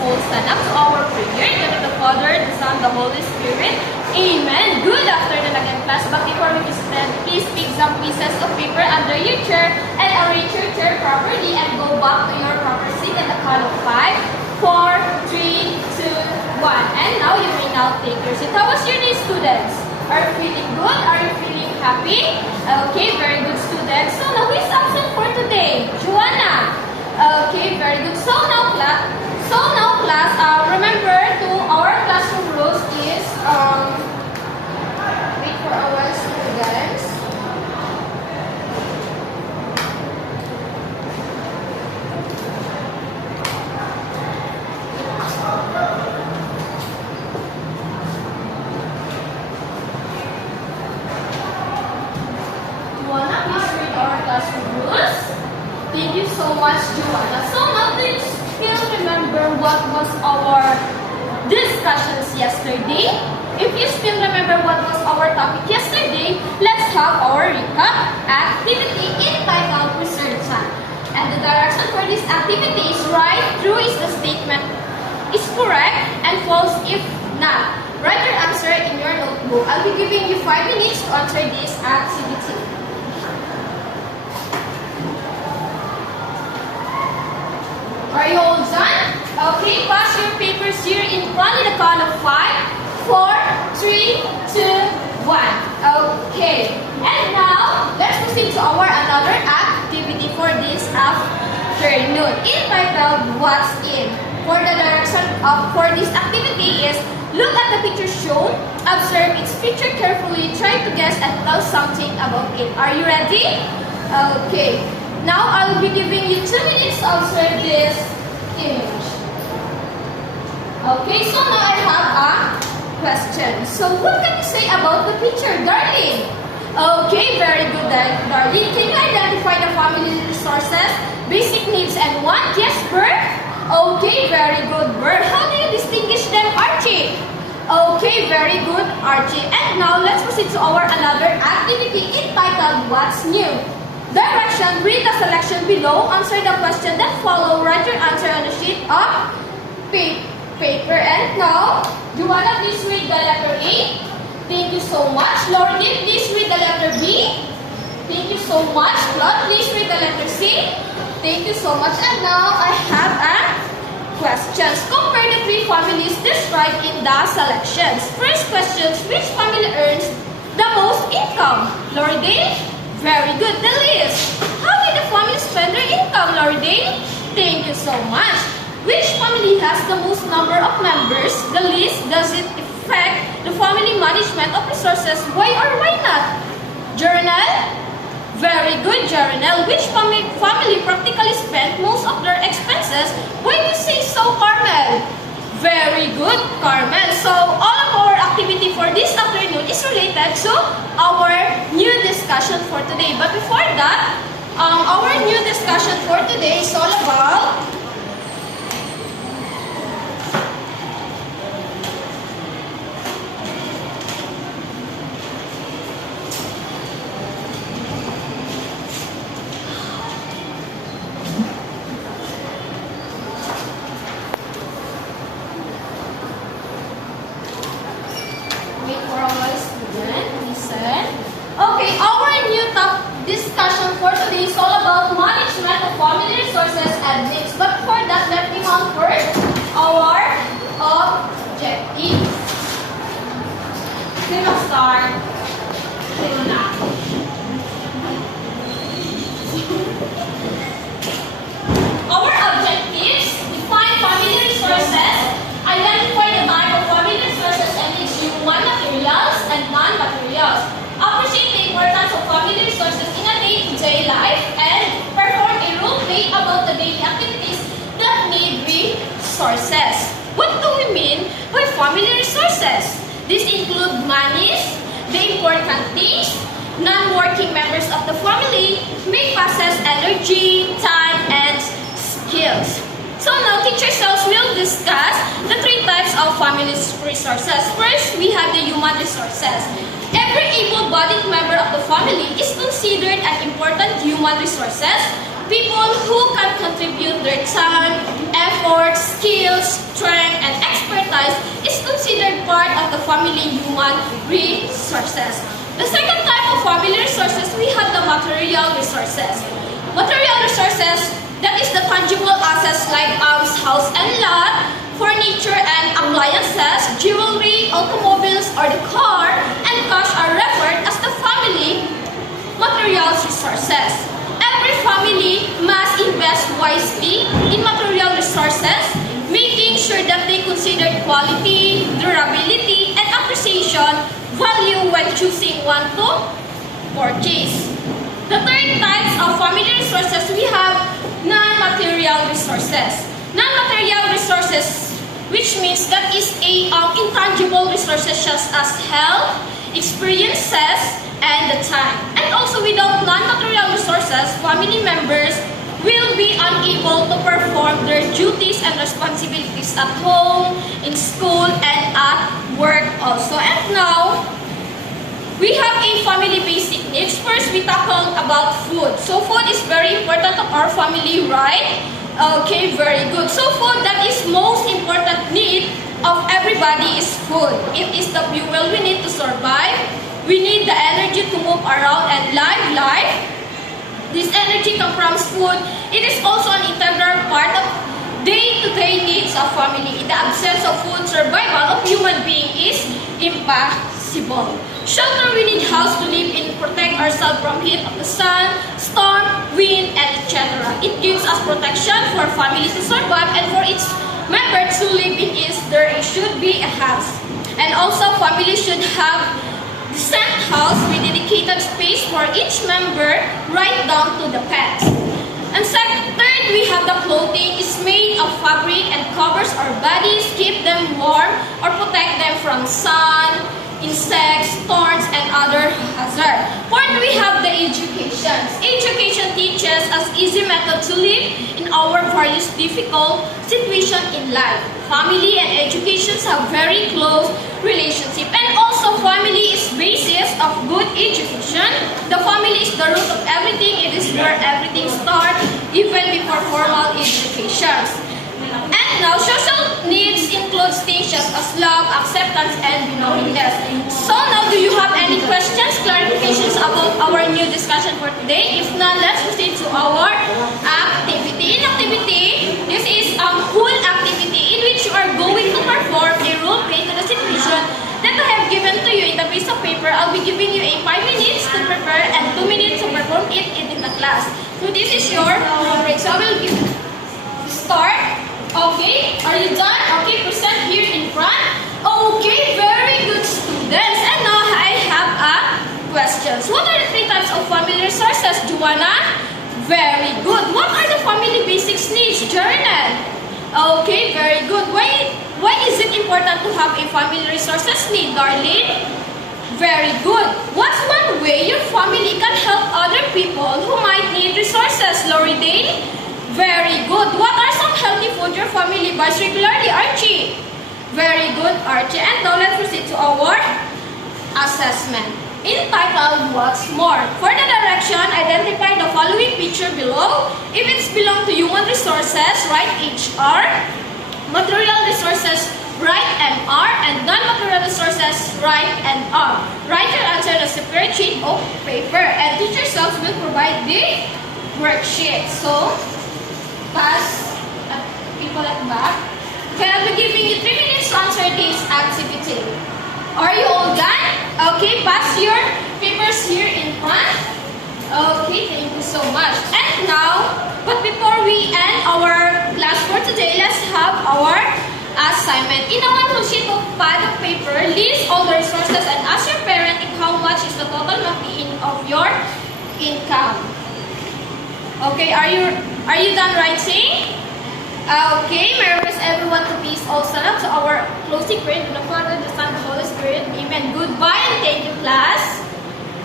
all stand up to our prayer. In the name of the Father, the Son, the Holy Spirit. Amen. Good afternoon again, class. But before we stand, please pick some pieces of paper under your chair and arrange your chair properly and go back to your proper seat in the count of 5, 4, 3, 2, 1. And now you may now take your seat. How was your day, students? Are you feeling good? Are you feeling happy? Okay, very good, students. So now who is absent for today? Joanna. Okay, very good. So now class, remember to our classroom rules is wait for our students. Joanna, please read our classroom rules. Thank you so much, Joanna. So now do you still remember what was our discussions yesterday? If you still remember what was our topic yesterday, let's have our recap activity entitled Research Time. And the direction for this activity is right through is the statement is correct and false if not. Write your answer in your notebook. I'll be giving you 5 minutes to answer this activity. Are you all done? Okay, pass your papers here in front in the count of 5, 4, 3, 2, 1. Okay, and now let's proceed to our another activity for this afternoon entitled What's In. For the direction for this activity is look at the picture shown, observe its picture carefully, try to guess and tell something about it. Are you ready? Okay. Now I will be giving you 2 minutes to answer this image. Okay, so now I have a question. So what can you say about the picture, darling? Okay, very good, darling. Can you identify the family resources, basic needs, and want? Yes, Bert? Okay, very good, Bert. How do you distinguish them, Archie? Okay, very good, Archie. And now let's proceed to our another activity entitled What's New? Direction, read the selection below, answer the question that follow, write your answer on a sheet of paper. And now, Joanna, please read the letter A. Thank you so much. Laurie, please read the letter B. Thank you so much. Claude, please read the letter C. Thank you so much. And now, I have a questions. Compare the 3 families described in the selections. First question, which family earns the most income? Laurie? Very good. The list. How did the family spend their income, Laurie? Thank you so much. Which family has the most number of members? The list. Does it affect the family management of resources? Why or why not? Journal. Very good, Journal. Which family practically spent most of their expenses? Why do you say so, Carmel? Very good, Carmel. So, all of our activity for this afternoon is related to our new discussion for today. But before that, our new discussion for today is all about discussion for today is all about management of family resources and needs. But for that, let me count first our objectives. Sino start? Sino na? Our objectives: define family resources, identify the type of family resources and its human materials and non-materials, appreciate the importance of family resources in a day-to-day life, and perform a role play about the daily activities that need resources. What do we mean by family resources? This include monies, the important things, non-working members of the family, may possess energy, time, and skills. So now teacher cells will discuss the 3 types of family resources. First, we have the human resources. Every able-bodied member of the family is considered an important human resources. People who can contribute their time, effort, effort, skills, strength, and expertise is considered part of the family human resources. The second type of family resources, we have the material resources. Material resources, that is the tangible assets like arms, house, and lot, furniture and appliances, jewelry, automobiles, or the car, and cash are referred as the family material resources. Every family must invest wisely in material resources, making sure that they consider quality, durability, and appreciation value when choosing one to purchase. The third types of family resources, we have non-material resources. Non-material resources, which means that is intangible resources such as health, experiences, and the time. And also without non-material resources, family members will be unable to perform their duties and responsibilities at home, in school, and at work also. And now, we have a family basic needs. First, we tackled about food. So food is very important to our family, right? Okay, very good. So food, that is most important need of everybody is food. It is the fuel we need to survive. We need the energy to move around and live life. This energy comes from food. It is also an integral part of day-to-day needs of family. In the absence of food, survival of human being is impossible. Shelter, we need house to live in, protect ourselves from heat of the sun, storm, wind, and etc. It gives us protection for families to survive and for its members to live in is there should be a house. And also families should have decent house with dedicated space for each member right down to the pets. And third, we have the clothing is made of fabric and covers our bodies, keep them warm or protect them from sun, insects, thorns, and other hazards. Fourth, we have the education. Education teaches us easy method to live in our various difficult situations in life. Family and education have very close relationship. And also, family is basis of good education. The family is the root of everything. It is where everything starts, even before formal education. And now, social needs include things such as love, acceptance, and belongingness. So now, do you have any questions, clarifications about our new discussion for today? If not, let's proceed to our activity. In activity, this is a whole activity in which you are going to perform a role play to the situation that I have given to you in the piece of paper. I'll be giving you a 5 minutes to prepare and 2 minutes to perform it in the class. So this is your break. So I will give start. Okay, are you done? Okay, present here in front. Okay, very good students. And now I have a questions. What are the 3 types of family resources, Joanna? Very good. What are the family basics needs, Journal? Okay, very good. Why is it important to have a family resources need, Darlene? Very good. What's one way your family can help other people who might need resources, Loridane? Very good. What are some healthy food your family buys regularly, Archie? Very good, Archie. And now let's proceed to our assessment. Entitled, What's More? For the direction, identify the following picture below. If it's belong to human resources, write HR. Material resources, write MR. And non-material resources, write NR. Write your answer on a separate sheet of paper. And teacher selves will provide the worksheet. So, pass people at the back. Okay, I'll be giving you 3 minutes to answer this activity. Are you all done? Okay, pass your papers here in front. Okay, thank you so much. And now, but before we end our class for today, let's have our assignment. In a one sheet of pad of paper, list all the resources and ask your parent if how much is the total of your income. Okay, are you done writing? Okay, may I request everyone to please all stand up to our closing prayer to the Father, the Son, and the Holy Spirit. Amen. Goodbye and thank you, class.